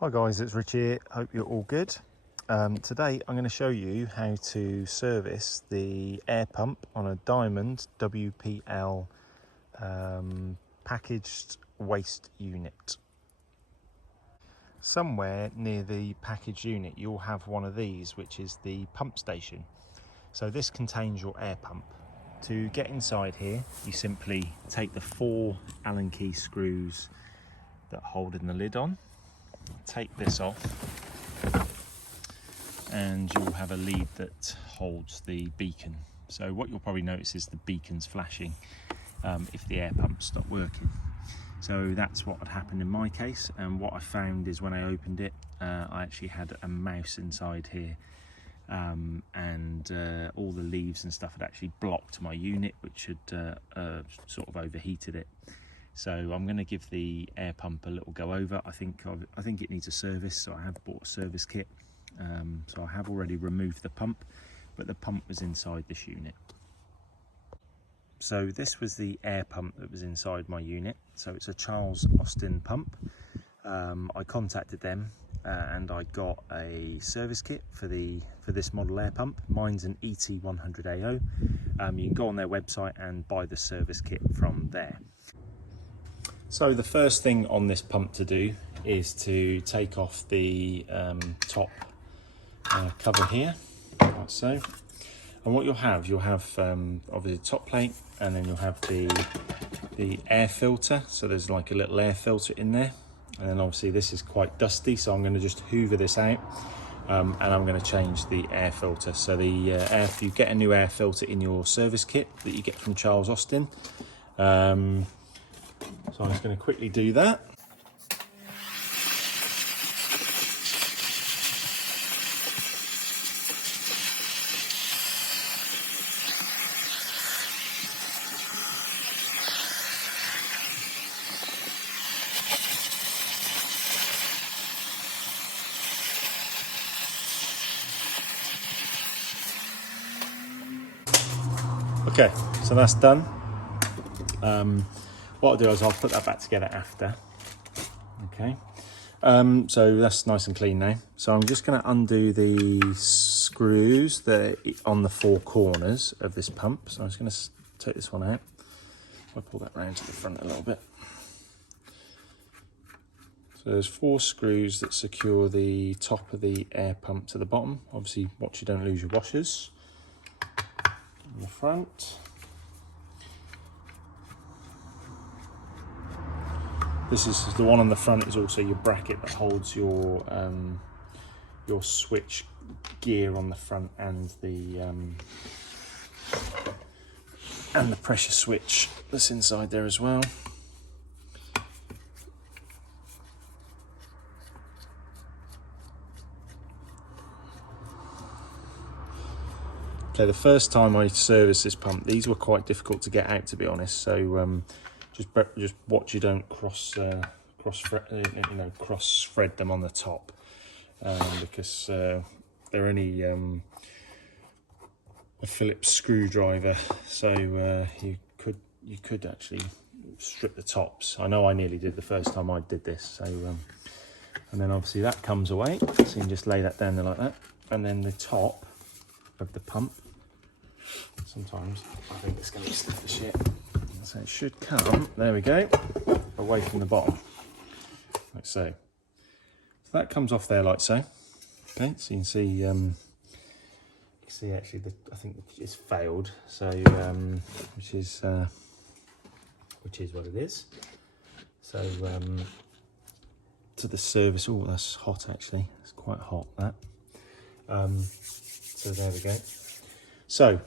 Hi guys, it's Rich here. Hope you're all good. Today I'm going to show you how to service the air pump on a Diamond WPL packaged waste unit. Somewhere near the packaged unit you'll have one of these, which is the pump station. So this contains your air pump. To get inside here, you simply take the 4 Allen key screws that hold in the lid on. Take this off and you'll have a lead that holds the beacon. So what you'll probably notice is the beacon's flashing if the air pump stopped working. So that's what had happened in my case, and what I found is when I opened it I actually had a mouse inside here, and all the leaves and stuff had actually blocked my unit, which had sort of overheated it. So I'm going to give the air pump a little go over. I think it needs a service, so I have bought a service kit. So I have already removed the pump, but the pump was inside this unit. So this was the air pump that was inside my unit. So it's a Charles Austen pump. I contacted them and I got a service kit for this model air pump. Mine's an ET100 AO. You can go on their website and buy the service kit from there. So the first thing on this pump to do is to take off the top cover here, like so. And what you'll have obviously the top plate, and then you'll have the air filter. So there's like a little air filter in there. And then obviously this is quite dusty, so I'm going to just hoover this out, and I'm going to change the air filter. So you get a new air filter in your service kit that you get from Charles Austen. So I'm just going to quickly do that. Okay, so that's done. What I'll do is I'll put that back together after. Okay, so that's nice and clean now. So I'm just going to undo the screws that are on the 4 corners of this pump. So I'm just going to take this one out. I'll pull that round to the front a little bit. So there's 4 screws that secure the top of the air pump to the bottom. Obviously, watch you don't lose your washers. In the front. This is the one on the front is also your bracket that holds your switch gear on the front, and the pressure switch that's inside there as well. Okay, the first time I serviced this pump, these were quite difficult to get out, to be honest. So just watch you don't cross thread them on the top, because they're only a Phillips screwdriver, so you could actually strip the tops. I know I nearly did the first time I did this. So and then obviously that comes away, so you can just lay that down there like that, and then the top of the pump. Sometimes I think it's going to stick the shit. So it should come, there we go, away from the bottom, like so. So that comes off there like so. Okay, so you can see, actually I think it's failed. So which is what it is. So to the service. Oh, that's hot actually. It's quite hot that. So there we go. So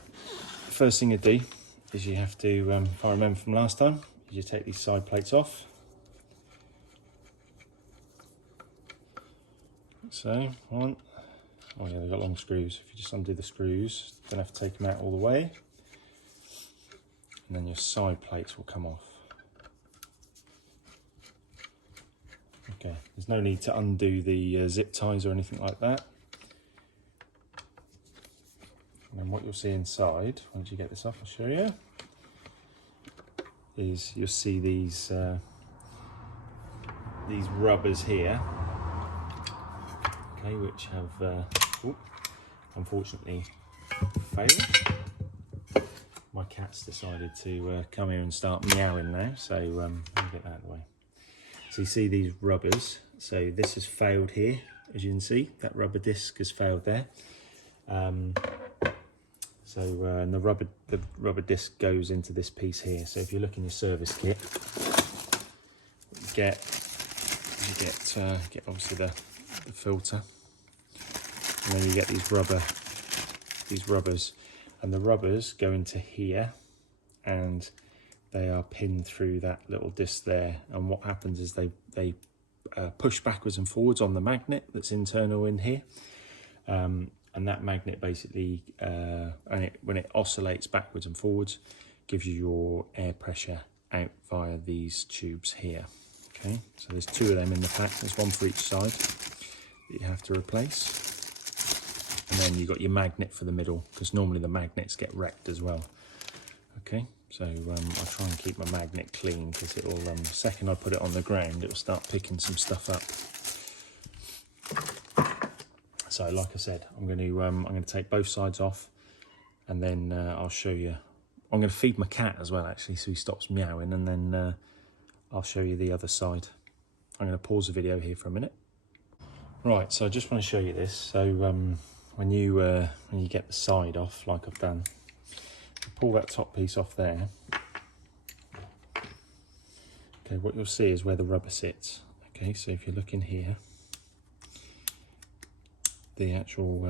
first thing you do is you have to, if I remember from last time, you take these side plates off. So, one. Oh yeah, they've got long screws. If you just undo the screws, don't have to take them out all the way. And then your side plates will come off. Okay, there's no need to undo the zip ties or anything like that. And then what you'll see inside, once you get this off, I'll show you, is you'll see these rubbers here okay, which have unfortunately failed. My cat's decided to come here and start meowing now, so let me get that out of the way. So you see these rubbers, so this has failed here, as you can see, that rubber disc has failed there. And the rubber disc goes into this piece here. So if you look in your service kit, you get obviously the filter, and then you get these rubbers, and the rubbers go into here, and they are pinned through that little disc there. And what happens is they push backwards and forwards on the magnet that's internal in here. And that magnet basically, when it oscillates backwards and forwards, gives you your air pressure out via these tubes here. Okay, so there's 2 of them in the pack. There's one for each side that you have to replace. And then you've got your magnet for the middle, because normally the magnets get wrecked as well. Okay, so I'll try and keep my magnet clean, because it'll, the second I put it on the ground, it'll start picking some stuff up. So like I said, I'm going to take both sides off, and then I'll show you. I'm going to feed my cat as well, actually, so he stops meowing, and then I'll show you the other side. I'm going to pause the video here for a minute. Right, so I just want to show you this. So when you get the side off, like I've done, pull that top piece off there. Okay, what you'll see is where the rubber sits. Okay, so if you look in here, the actual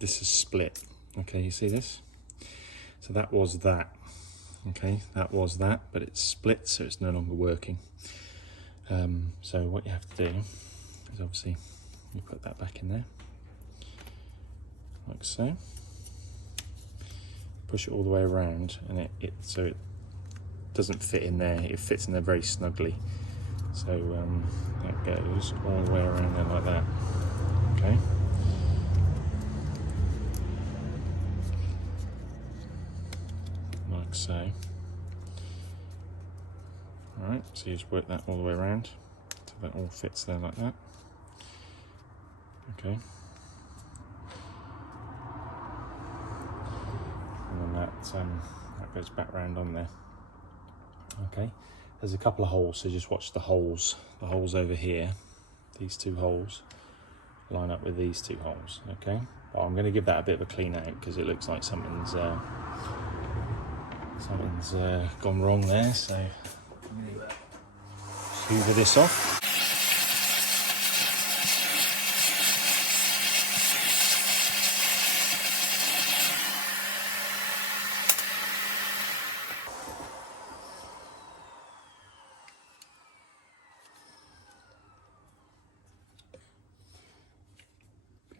this is split. Okay, you see this? So that was that. Okay, that was that, but it's split, so it's no longer working. So what you have to do is obviously you put that back in there, like so. Push it all the way around, and so it doesn't fit in there. It fits in there very snugly. So that goes all the way around there like that. Okay. Like so. Alright, so you just work that all the way around so that all fits there like that. Okay. And then that goes back round on there. Okay. There's a couple of holes, so just watch the holes. The holes over here, these 2 holes, line up with these 2 holes. Okay. But I'm going to give that a bit of a clean out, because it looks like something's gone wrong there. So hoover this off.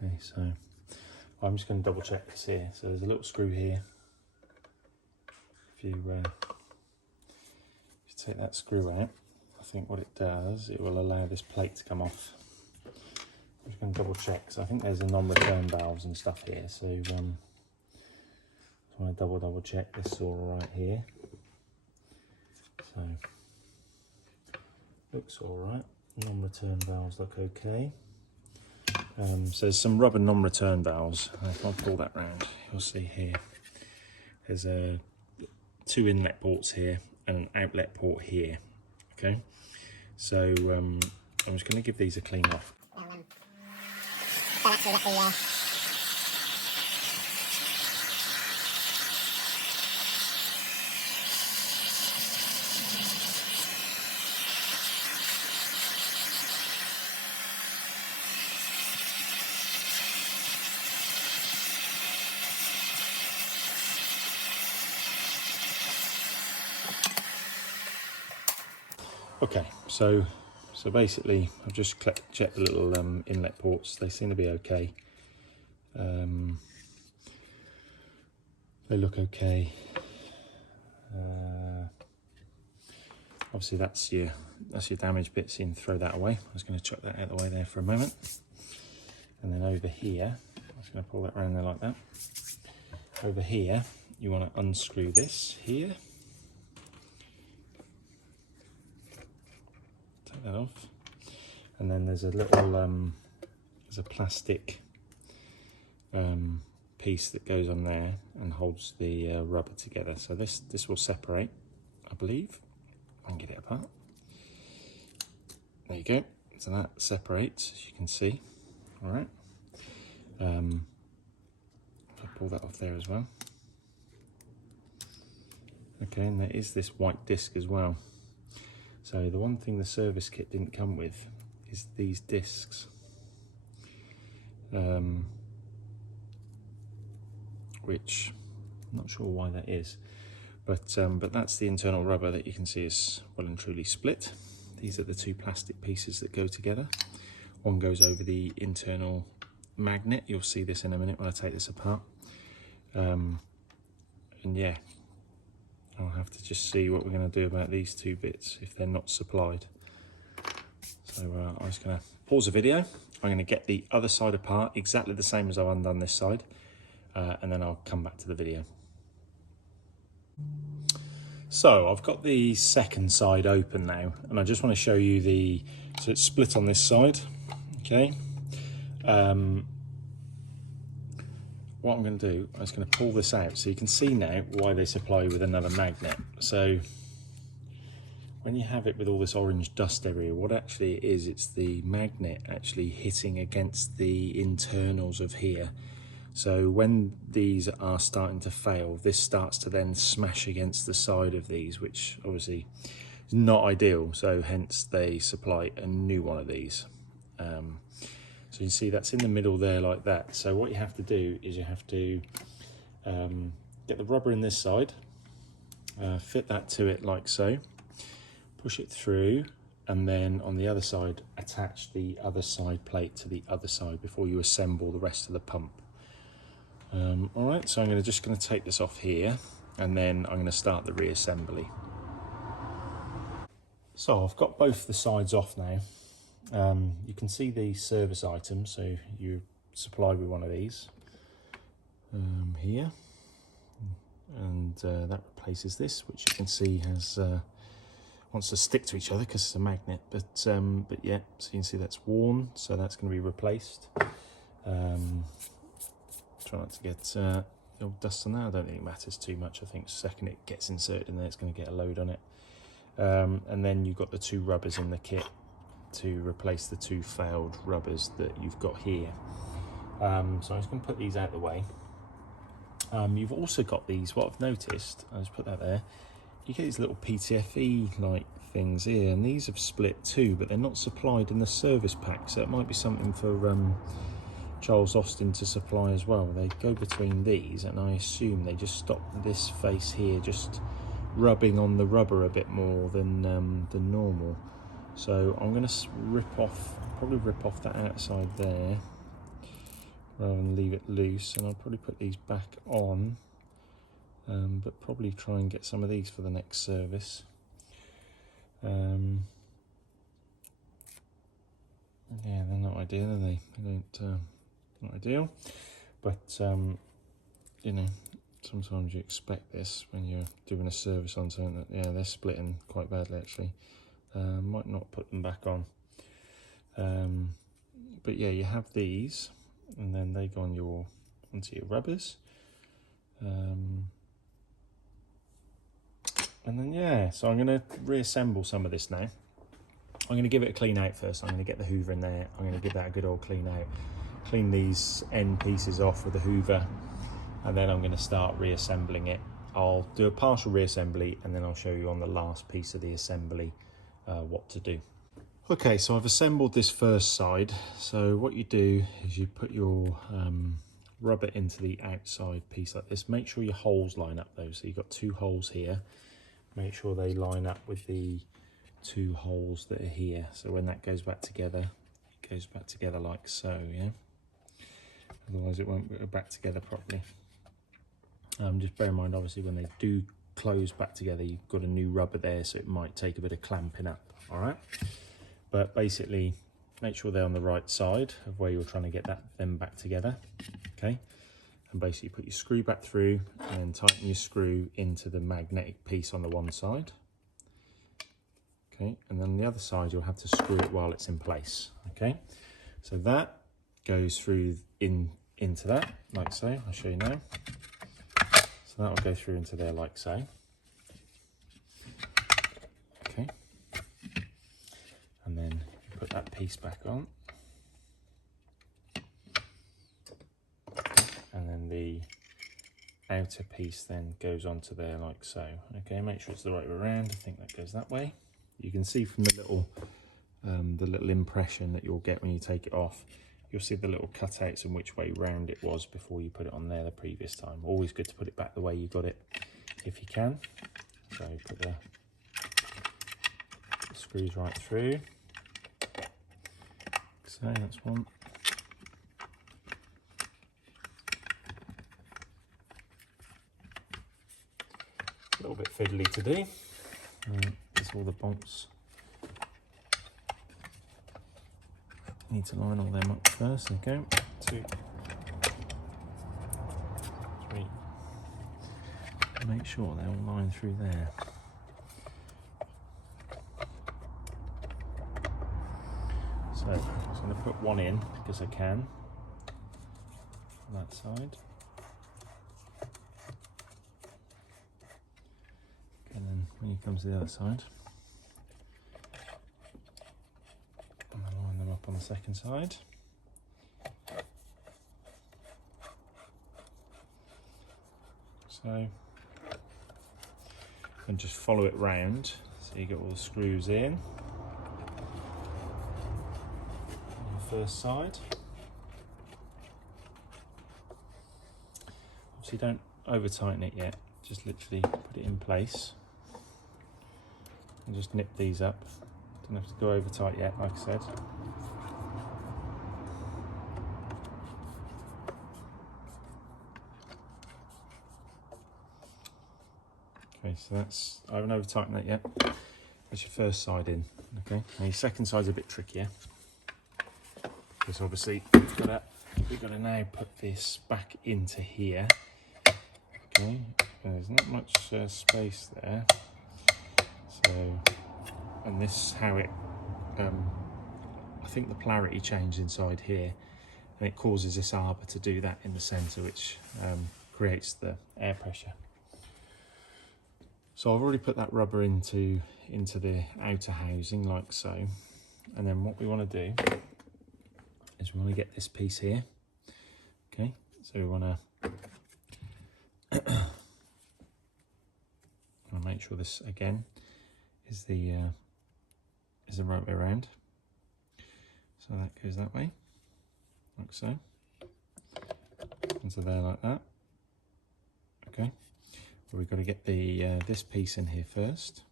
Okay, so I'm just going to double check this here. So there's a little screw here. If you take that screw out, I think what it does, it will allow this plate to come off. I'm just going to double check, because I think there's a non-return valves and stuff here. So I just want to double check this is all right here. So looks all right. Non-return valves look okay. So there's some rubber non-return valves. If I pull that round, you'll see here there's 2 inlet ports here and an outlet port here. Okay, so I'm just going to give these a clean off. Okay, so basically I've just checked the little inlet ports. They seem to be okay. They look okay. Obviously that's your damaged bits, so you can throw that away. I'm just going to chuck that out of the way there for a moment. And then over here, I'm just going to pull that around there like that. Over here, you want to unscrew this here. Take that off. And then there's a little there's a plastic piece that goes on there and holds the rubber together. So this will separate, I believe. I can get it apart. There you go. So that separates, as you can see. All right. I'll pull that off there as well. Okay, and there is this white disc as well. So the one thing the service kit didn't come with is these discs. Which I'm not sure why that is, but that's the internal rubber that you can see is well and truly split. These are the two plastic pieces that go together. One goes over the internal magnet. You'll see this in a minute when I take this apart. And yeah, I'll have to just see what we're going to do about these two bits if they're not supplied. So I'm just going to pause the video. I'm going to get the other side apart exactly the same as I've undone this side, and then I'll come back to the video. So I've got the second side open now, and I just want to show you so it's split on this side. Okay. What I'm going to do, I'm just going to pull this out so you can see now why they supply you with another magnet. So when you have it with all this orange dust everywhere, what actually it is, it's the magnet actually hitting against the internals of here. So when these are starting to fail, this starts to then smash against the side of these, which obviously is not ideal. So hence they supply a new one of these. So you see that's in the middle there like that. So what you have to do is you have to get the rubber in this side, fit that to it like so, push it through, and then on the other side attach the other side plate to the other side before you assemble the rest of the pump. All right, so I'm just going to take this off here, and then I'm going to start the reassembly. So I've got both the sides off now. You can see the service items, so you're supplied with one of these here, and that replaces this, which you can see has wants to stick to each other because it's a magnet. But yeah, so you can see that's worn, so that's going to be replaced. Try not to get the old dust on there. I don't think it matters too much. I think the second it gets inserted in there, it's going to get a load on it. And then you've got the two rubbers in the kit to replace the two failed rubbers that you've got here. So I'm just going to put these out of the way. You've also got these, what I've noticed, I'll just put that there, you get these little PTFE like things here, and these have split too, but they're not supplied in the service pack, so it might be something for Charles Austen to supply as well. They go between these, and I assume they just stop this face here just rubbing on the rubber a bit more than normal. So I'm going to probably rip off that outside there rather than leave it loose, and I'll probably put these back on, but probably try and get some of these for the next service. Yeah, they're not ideal, are they? They don't, not ideal, but you know, sometimes you expect this when you're doing a service on something that, yeah, they're splitting quite badly actually. Might not put them back on, but yeah, you have these, and then they go on onto your rubbers, and then yeah, so I'm going to reassemble some of this now. I'm going to give it a clean out first. I'm going to get the hoover in there, I'm going to give that a good old clean out, clean these end pieces off with the hoover, and then I'm going to start reassembling it. I'll do a partial reassembly, and then I'll show you on the last piece of the assembly what to do. Okay, so I've assembled this first side. So what you do is you put your rubber into the outside piece like this. Make sure your holes line up though. So you've got two holes here. Make sure they line up with the two holes that are here. So when that goes back together, it goes back together like so, yeah? Otherwise it won't go back together properly. Just bear in mind, obviously, when they do close back together, you've got a new rubber there, so it might take a bit of clamping up, all right? But basically, make sure they're on the right side of where you're trying to get them back together, okay? And basically put your screw back through and then tighten your screw into the magnetic piece on the one side, okay? And then on the other side, you'll have to screw it while it's in place, okay? So that goes through into that, like so. I'll show you now. So that will go through into there like so. Okay. And then you put that piece back on. And then the outer piece then goes onto there like so. Okay, make sure it's the right way around. I think that goes that way. You can see from the little impression that you'll get when you take it off, you'll see the little cutouts and which way round it was before you put it on there the previous time. Always good to put it back the way you got it if you can. So put the screws right through. So that's one. A little bit fiddly to do. There's all the bonks. Need to line all them up first. There we go. 2, 3. Make sure they're all lined through there. So I'm just going to put one in because I can on that side. And then when you come to the other side, I'm going to line them up on the second side. So, and just follow it round so you get all the screws in on the first side. Obviously don't over tighten it yet, just literally put it in place and just nip these up. Don't have to go over tight yet, like I said. Okay, so that's, I haven't over tightened that yet. That's your first side in, okay? Now your second side's a bit trickier, because obviously we've got to now put this back into here. Okay, there's not much space there. So, and this is how it, I think the polarity changed inside here, and it causes this arbor to do that in the centre, which creates the air pressure. So I've already put that rubber into the outer housing like so, and then what we want to do is we want to get this piece here. Okay, so we want to make sure this again is the right way around. So that goes that way, like so, into there like that. Okay. But we've got to get the this piece in here first,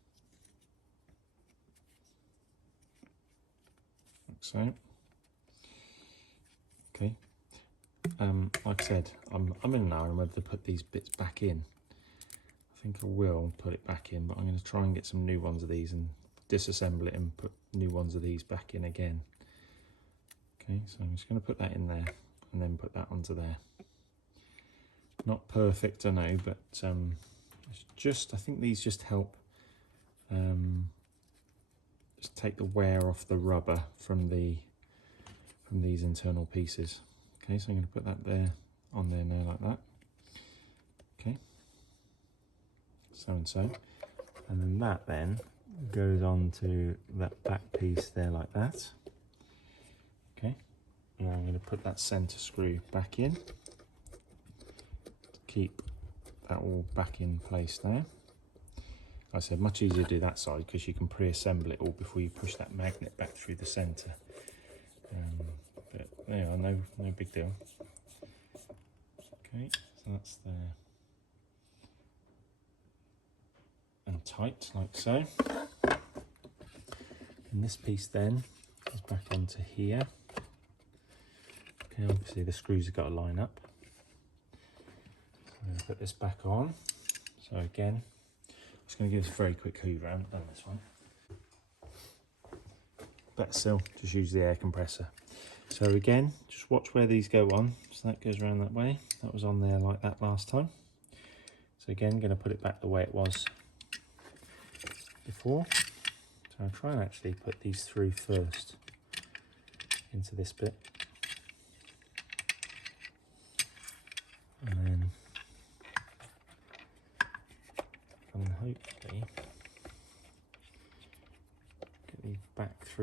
like so. Okay. Like I said, I'm in an hour whether to put these bits back in. I think I will put it back in, but I'm going to try and get some new ones of these and disassemble it and put new ones of these back in again. Okay, so I'm just going to put that in there and then put that onto there. Not perfect, I know, but it's just, I think these just help just take the wear off the rubber from these internal pieces. Okay, so I'm going to put that there on there now like that. Okay, so and so, and then that then goes on to that back piece there like that. Okay, now I'm going to put that centre screw back in. Keep that all back in place now. Like I said, much easier to do that side because you can pre-assemble it all before you push that magnet back through the centre. But anyway, no big deal. Okay, so that's there. And tight, like so. And this piece then is back onto here. Okay, obviously the screws have got to line up. I'm going to put this back on. So again, I'm just going to give this a very quick hoover. I haven't done this one. Better still, just use the air compressor. So again, just watch where these go on. So that goes around that way. That was on there like that last time. So again, I'm going to put it back the way it was before. So I'll try and actually put these through first into this bit.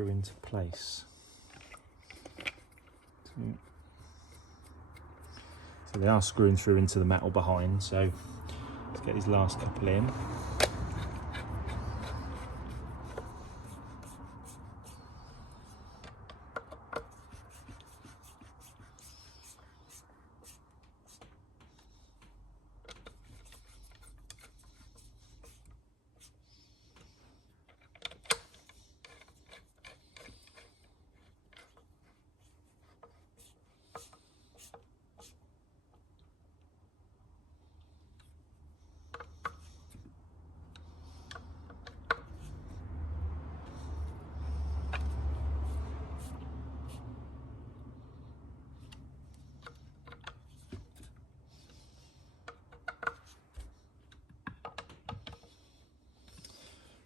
screw into place. So they are screwing through into the metal behind, so let's get these last couple in.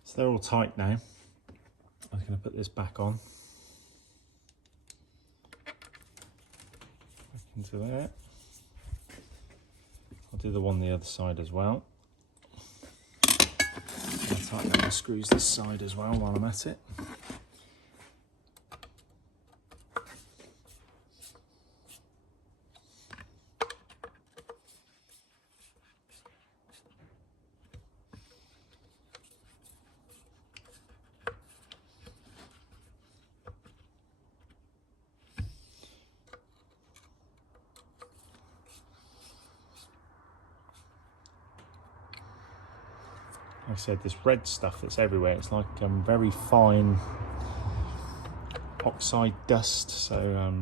So they're all tight now. I'm going to put this back on. Back into there. I'll do the one the other side as well. I'll tighten up the screws this side as well while I'm at it. Like I said, this red stuff that's everywhere, it's like very fine oxide dust, so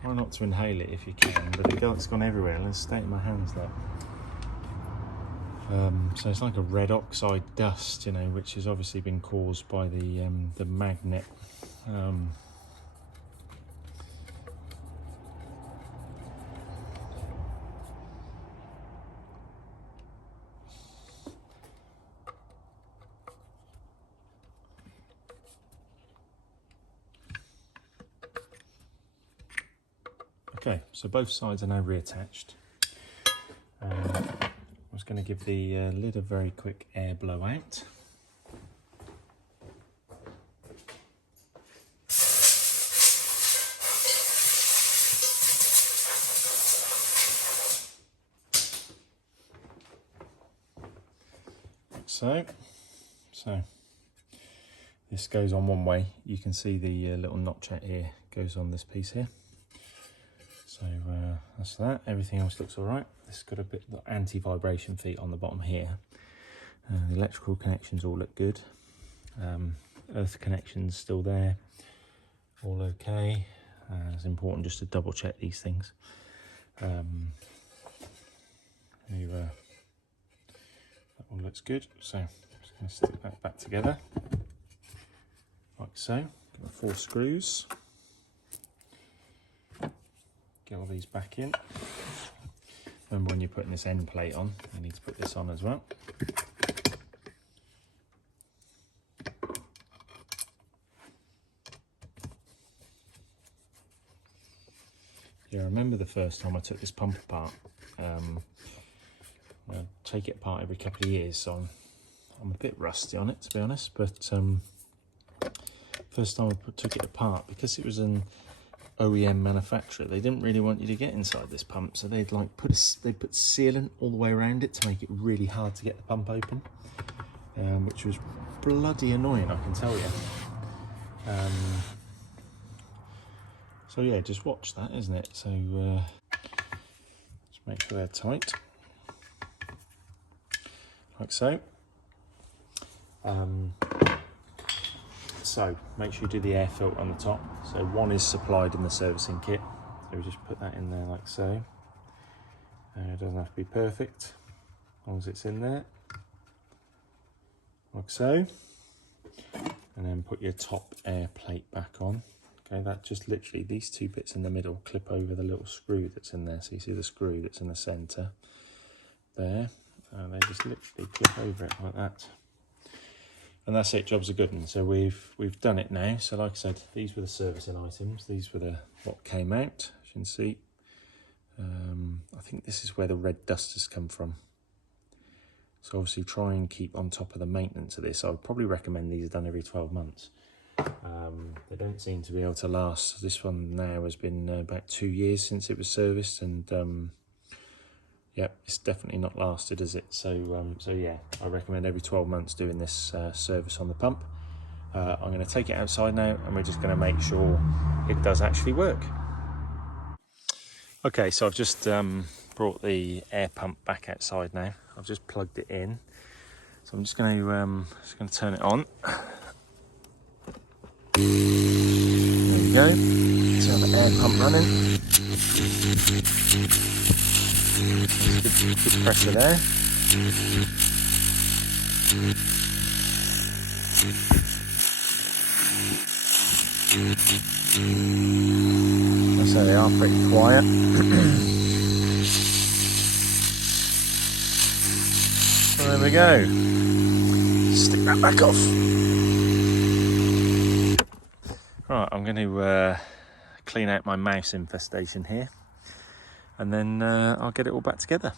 try not to inhale it if you can, but it's gone everywhere. Let's stay in my hands there. So it's like a red oxide dust, you know, which has obviously been caused by the magnet. Okay, so both sides are now reattached. I was going to give the lid a very quick air blowout. So this goes on one way. You can see the little notch out here goes on this piece here. So that's that. Everything else looks all right. This has got a bit of anti-vibration feet on the bottom here. The electrical connections all look good. Earth connections still there. All okay. It's important just to double check these things. That all looks good. So I'm just going to stick that back together like so. Get my 4 screws. Get all these back in. Remember, when you're putting this end plate on, you need to put this on as well. Yeah, I remember the first time I took this pump apart. I take it apart every couple of years, so I'm a bit rusty on it, to be honest. But first time I took it apart, because it was an OEM manufacturer, they didn't really want you to get inside this pump, so they'd like put sealant all the way around it to make it really hard to get the pump open, which was bloody annoying, I can tell you. So yeah, just watch that, isn't it? So just make sure they're tight, like so. So make sure you do the air filter on the top. So one is supplied in the servicing kit. So we just put that in there like so. It doesn't have to be perfect, as long as it's in there, like so. And then put your top air plate back on. Okay, that just literally, these 2 bits in the middle clip over the little screw that's in there. So you see the screw that's in the centre there. And they just literally clip over it like that. And that's it, job's a good one. So we've done it now. So like I said, these were the servicing items. These were what came out, as you can see. I think this is where the red dust has come from. So obviously try and keep on top of the maintenance of this. I would probably recommend these are done every 12 months. They don't seem to be able to last. This one now has been about 2 years since it was serviced, and yeah, it's definitely not lasted, is it? So yeah, I recommend every 12 months doing this service on the pump. I'm going to take it outside now, and we're just going to make sure it does actually work. Okay, so I've just brought the air pump back outside now. I've just plugged it in, so I'm just going to turn it on. There you go. So the air pump running. Good pressure there. So they are pretty quiet. So there we go. Stick that back off. Right, I'm going to clean out my mouse infestation here, and then I'll get it all back together.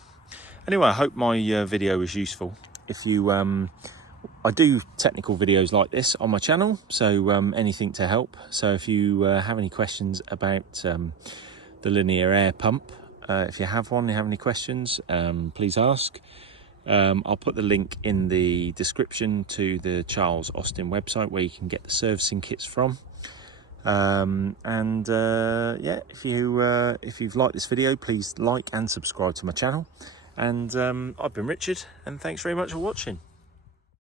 Anyway, I hope my video was useful. If you, I do technical videos like this on my channel, so anything to help. So if you have any questions about the linear air pump, if you have one, you have any questions, please ask. I'll put the link in the description to the Charles Austen website where you can get the servicing kits from. Yeah, if you've liked this video, please like and subscribe to my channel. And I've been Richard, and thanks very much for watching.